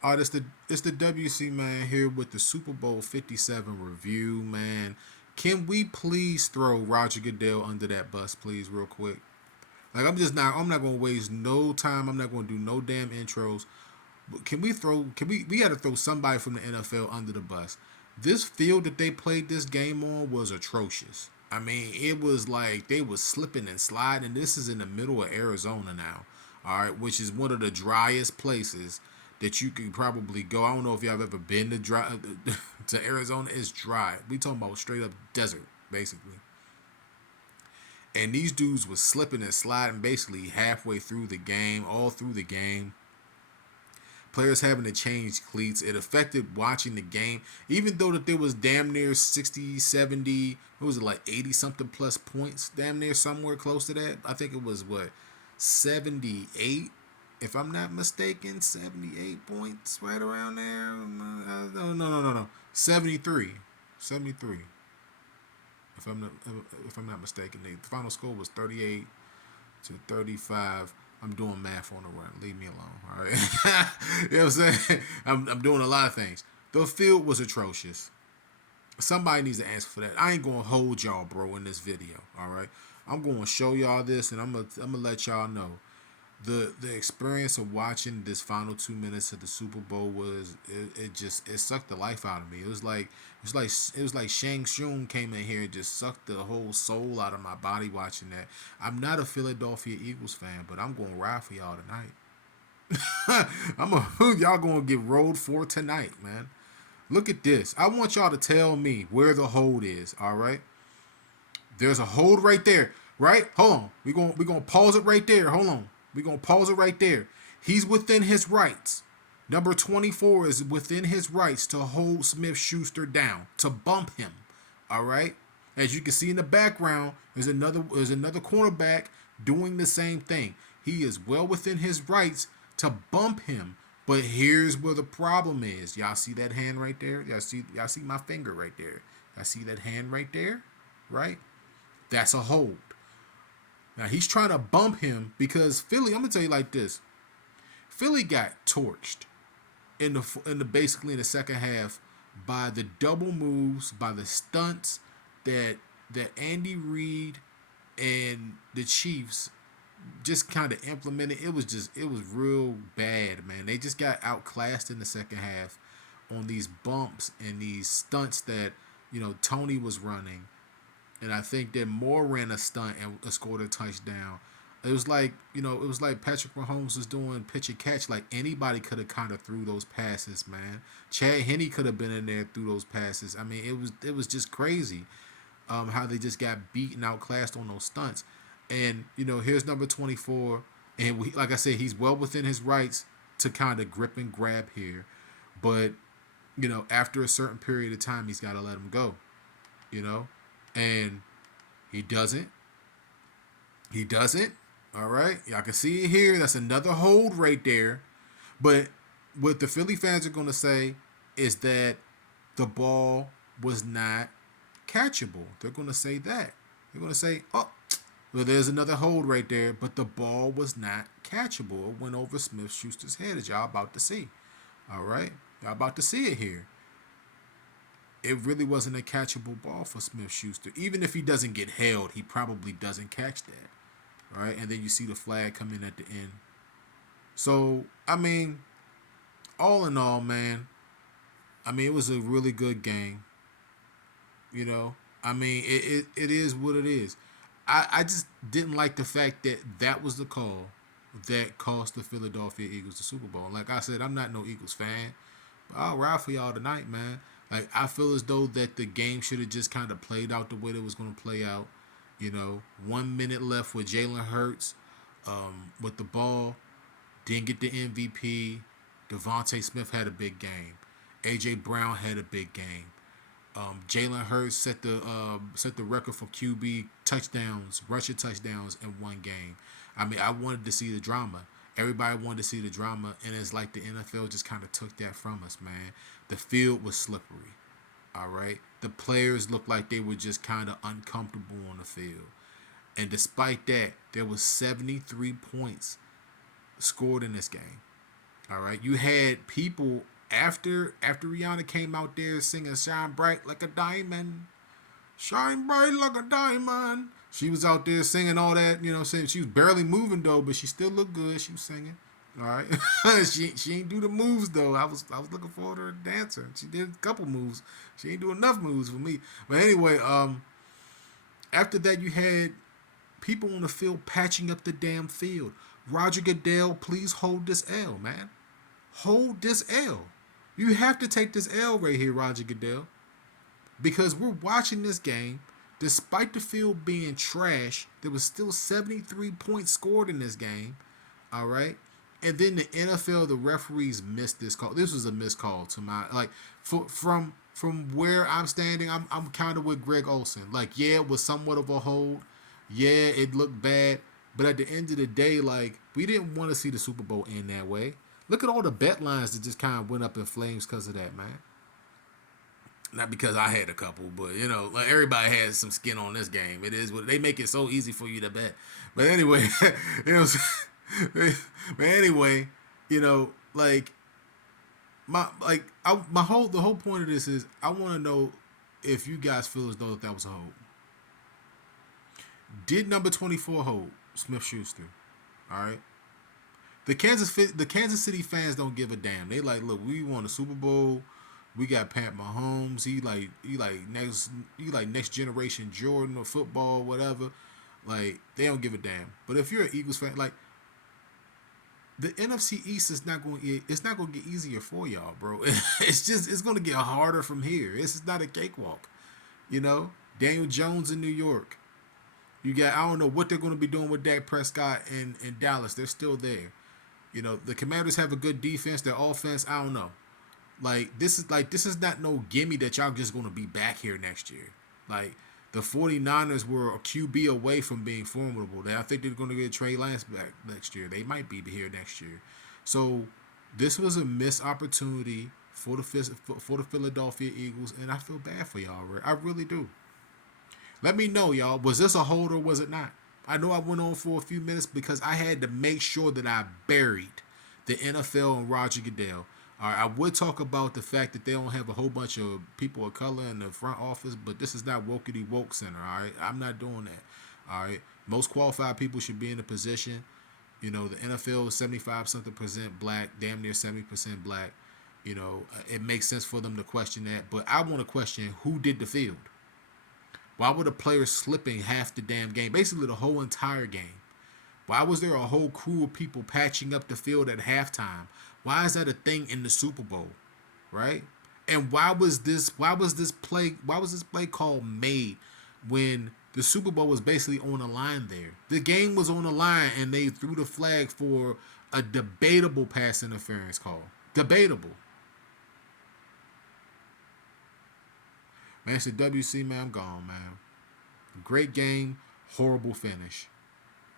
All right, it's the WC man here with the Super Bowl 57 review, man. Can we please throw Roger Goodell under that bus, please, real quick? Like I'm not gonna waste no time. I'm not gonna do no damn intros. But we gotta throw somebody from the NFL under the bus. This field that they played this game on was atrocious. I mean, it was like they was slipping and sliding. This is in the middle of Arizona now, all right, which is one of the driest places that you could probably go. I don't know if y'all have ever been to dry to Arizona. It's dry. We talking about straight up desert, basically. And these dudes was slipping and sliding basically halfway through the game, all through the game. Players having to change cleats. It affected watching the game, even though that there was damn near 60, 70, what was it, like 80 something plus points, damn near somewhere close to that. I think it was what, 78, if I'm not mistaken, 78 points, right around there. No, no, no, no, no, 73, 73. If I'm not mistaken, the final score was 38 to 35. I'm doing math on the run. Leave me alone. All right. You know what I'm saying? I'm doing a lot of things. The field was atrocious. Somebody needs to answer for that. I ain't gonna hold y'all, bro, in this video. All right. I'm gonna show y'all this, and I'm gonna let y'all know the experience of watching this final 2 minutes of the Super Bowl was it sucked the life out of me. It was like Shang Tsung came in here and just sucked the whole soul out of my body watching that. I'm not a Philadelphia Eagles fan, but I'm gonna ride for y'all tonight. Y'all gonna get rolled for tonight, man. Look at this. I want y'all to tell me where the hold is. All right, there's a hold right there. Right? Hold on. We gonna pause it right there. Hold on. We're going to pause it right there. He's within his rights. Number 24 is within his rights to hold Smith Schuster down, to bump him. All right? As you can see in the background, there's another cornerback doing the same thing. He is well within his rights to bump him. But here's where the problem is. Y'all see that hand right there? Y'all see my finger right there. Y'all see that hand right there? Right? That's a hold. Now he's trying to bump him because Philly. I'm gonna tell you like this: Philly got torched in the basically in the second half by the double moves, by the stunts that Andy Reid and the Chiefs just kind of implemented. It was real bad, man. They just got outclassed in the second half on these bumps and these stunts that Tony was running, and I think that Moore ran a stunt and scored a touchdown. It was like Patrick Mahomes was doing pitch and catch. Like anybody could have kind of threw those passes, man. Chad Henne could have been in there through those passes. I mean, it was just crazy, how they just got beaten, outclassed on those stunts. And here's number 24, and like I said, he's well within his rights to kind of grip and grab here, but after a certain period of time, he's got to let him go. You know, and he doesn't. He doesn't. All right, y'all can see it here. That's another hold right there. But what the Philly fans are going to say is that the ball was not catchable. They're going to say that. They're going to say, oh, well, there's another hold right there, but the ball was not catchable. It went over Smith Schuster's head, as y'all about to see. All right, y'all about to see it here. It really wasn't a catchable ball for Smith Schuster. Even if he doesn't get held, he probably doesn't catch that. All right, and then you see the flag come in at the end. So, I mean, all in all, man, I mean, it was a really good game. I mean, it is what it is. I just didn't like the fact that that was the call that cost the Philadelphia Eagles the Super Bowl. Like I said, I'm not no Eagles fan, but I'll ride for y'all tonight, man. Like I feel as though that the game should have just kind of played out the way it was going to play out. 1 minute left with Jalen Hurts with the ball, didn't get the MVP. Devontae Smith had a big game. AJ Brown had a big game. Jalen Hurts set the record for QB touchdowns, rushing touchdowns in one game. I mean, I wanted to see the drama. Everybody wanted to see the drama, and it's like the NFL just kind of took that from us, man. The field was slippery. All right, the players looked like they were just kind of uncomfortable on the field, and despite that, there was 73 points scored in this game. All right, you had people after Rihanna came out there singing "Shine Bright Like a Diamond." Shine bright like a diamond. She was out there singing all that, you know, saying she was barely moving though, but she still looked good. She was singing. All right. she ain't do the moves though. I was looking forward to her dancing. She did a couple moves. She ain't do enough moves for me. But anyway, after that you had people on the field patching up the damn field. Roger Goodell, please hold this L, man. Hold this L. You have to take this L right here, Roger Goodell. Because we're watching this game, despite the field being trash, there was still 73 points scored in this game. All right. And then the NFL, the referees missed this call. This was a missed call to my like from where I'm standing, I'm kind of with Greg Olson. Like, yeah, it was somewhat of a hold. Yeah, it looked bad. But at the end of the day, like, we didn't want to see the Super Bowl end that way. Look at all the bet lines that just kind of went up in flames because of that, man. Not because I had a couple, but you know, like everybody has some skin on this game. It is what they make it so easy for you to bet. But anyway, you know, but anyway, you know, like the whole point of this is I want to know if you guys feel as though that was a hold. Did number 24 hold Smith Schuster? All right. The Kansas City fans don't give a damn. They like, look, we won the Super Bowl. We got Pat Mahomes. He like next generation Jordan or football, whatever. Like, they don't give a damn. But if you're an Eagles fan, like, the NFC East is not going to get easier for y'all, bro. It's going to get harder from here. This is not a cakewalk. You know, Daniel Jones in New York. You got, I don't know what they're going to be doing with Dak Prescott in Dallas. They're still there. You know, the Commanders have a good defense. Their offense, I don't know. This is not no gimme that y'all just gonna be back here next year. Like, the 49ers were a QB away from being formidable. I think they're gonna get Trey Lance back next year. They might be here next year. So this was a missed opportunity for the Philadelphia Eagles, and I feel bad for y'all. I really do. Let me know, y'all. Was this a hold or was it not? I know I went on for a few minutes because I had to make sure that I buried the NFL and Roger Goodell. All right, I would talk about the fact that they don't have a whole bunch of people of color in the front office, but this is not wokety woke center. All right, I'm not doing that. All right, most qualified people should be in a position. You know, the NFL is 75 something percent black, damn near 70% black. You know, it makes sense for them to question that, but I want to question who did the field. Why were the players slipping half the damn game, basically the whole entire game? Why was there a whole crew of people patching up the field at halftime? Why is that a thing in the Super Bowl, right? And why was this play call made when the Super Bowl was basically on the line there? The game was on the line and they threw the flag for a debatable pass interference call. Debatable. Man, it's the WC, man. I'm gone, man. Great game, horrible finish.